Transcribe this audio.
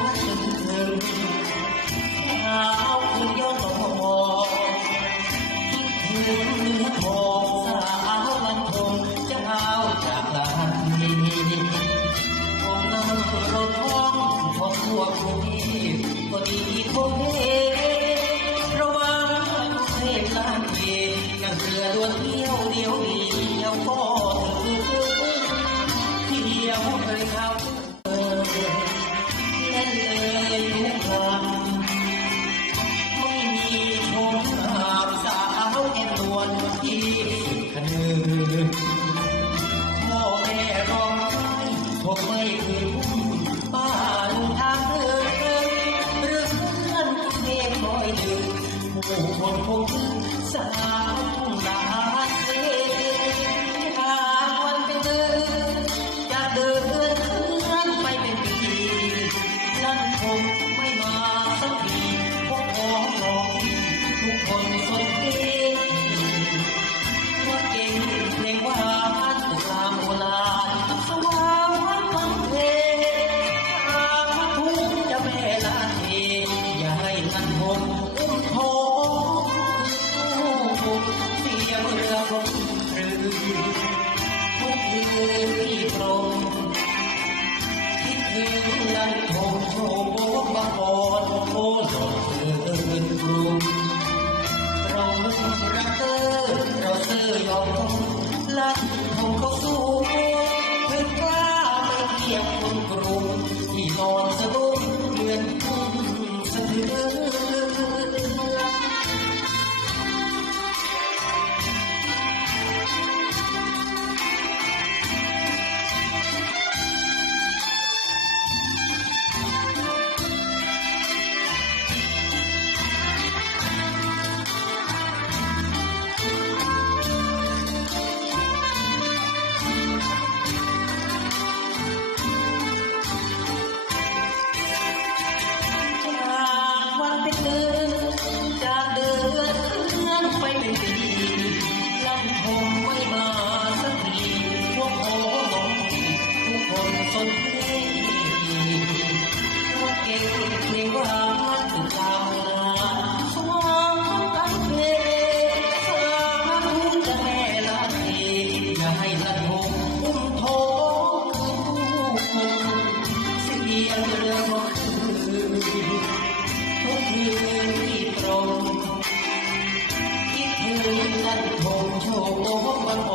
พันหนึ่งสาวคนยอดต่อคิถึงเองสาววันทงเจ้าจากลาทีผมนั่งรถท้องพอทั่กรุงทพก็ดีคเดระวังเทพลานเยนั่งเรือดวนเที่ยวเดียวดียวก็ถึงเที่ยวเลยเขา ผู้คน ยเมืองหรือทุกคืที่ตรงคิดถึงนั้นคงโชว์บกบะกอนโคตรเดินกรุงเรารักเออเราซื้อยอมทงลักทงเขาสู้เพื่อกล้าไม่เทียบคนกรุงที่นอน 唱我们。